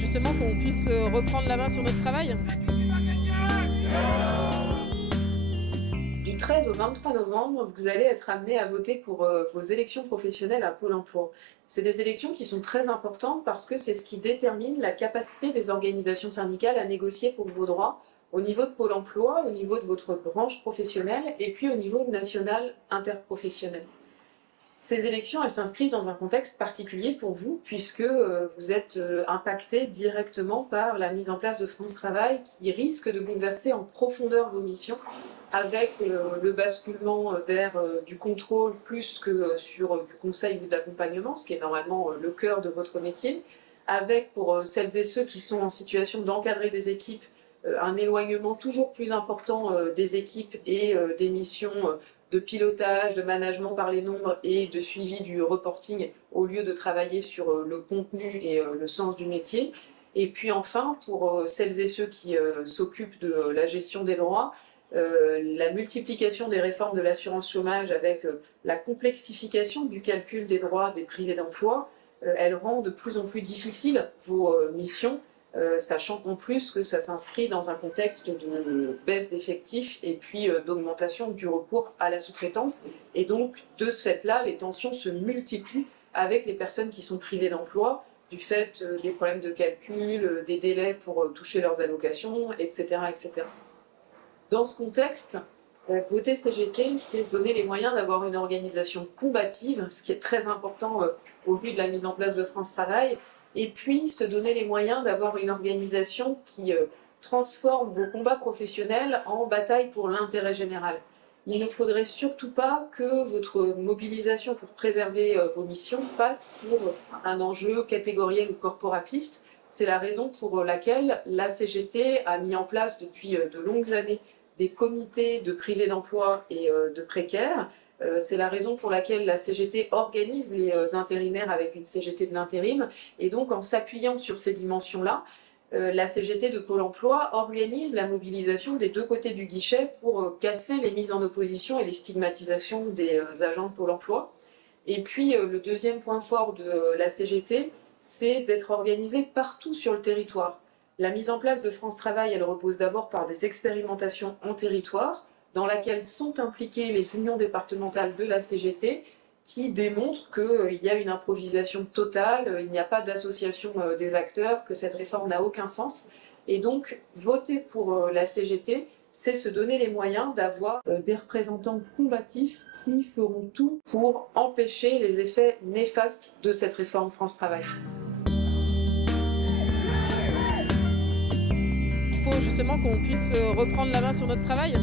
justement qu'on puisse reprendre la main sur notre travail. Du 13 au 23 novembre, vous allez être amené à voter pour vos élections professionnelles à Pôle emploi. C'est des élections qui sont très importantes parce que c'est ce qui détermine la capacité des organisations syndicales à négocier pour vos droits au niveau de Pôle emploi, au niveau de votre branche professionnelle et puis au niveau national interprofessionnel. Ces élections, elles s'inscrivent dans un contexte particulier pour vous, puisque vous êtes impacté directement par la mise en place de France Travail qui risque de bouleverser en profondeur vos missions, avec le basculement vers du contrôle plus que sur du conseil ou de l'accompagnement, ce qui est normalement le cœur de votre métier, avec pour celles et ceux qui sont en situation d'encadrer des équipes, un éloignement toujours plus important des équipes et des missions de pilotage, de management par les nombres et de suivi du reporting au lieu de travailler sur le contenu et le sens du métier. Et puis enfin, pour celles et ceux qui s'occupent de la gestion des droits, la multiplication des réformes de l'assurance chômage avec la complexification du calcul des droits des privés d'emploi, elle rend de plus en plus difficile vos missions, sachant en plus que ça s'inscrit dans un contexte de baisse d'effectifs et puis d'augmentation du recours à la sous-traitance. Et donc, de ce fait-là, les tensions se multiplient avec les personnes qui sont privées d'emploi, du fait des problèmes de calcul, des délais pour toucher leurs allocations, etc., etc. Dans ce contexte, voter CGT, c'est se donner les moyens d'avoir une organisation combative, ce qui est très important au vu de la mise en place de France Travail, et puis se donner les moyens d'avoir une organisation qui transforme vos combats professionnels en bataille pour l'intérêt général. Il ne faudrait surtout pas que votre mobilisation pour préserver vos missions passe pour un enjeu catégoriel ou corporatiste. C'est la raison pour laquelle la CGT a mis en place depuis de longues années des comités de privés d'emploi et de précaires. C'est la raison pour laquelle la CGT organise les intérimaires avec une CGT de l'intérim. Et donc, en s'appuyant sur ces dimensions-là, la CGT de Pôle emploi organise la mobilisation des deux côtés du guichet pour casser les mises en opposition et les stigmatisations des agents de Pôle emploi. Et puis, le deuxième point fort de la CGT, c'est d'être organisée partout sur le territoire. La mise en place de France Travail, elle repose d'abord par des expérimentations en territoire, dans laquelle sont impliquées les unions départementales de la CGT, qui démontrent qu'il y a une improvisation totale, il n'y a pas d'association des acteurs, que cette réforme n'a aucun sens. Et donc, voter pour la CGT, c'est se donner les moyens d'avoir des représentants combatifs qui feront tout pour empêcher les effets néfastes de cette réforme France Travail. Il faut justement qu'on puisse reprendre la main sur notre travail.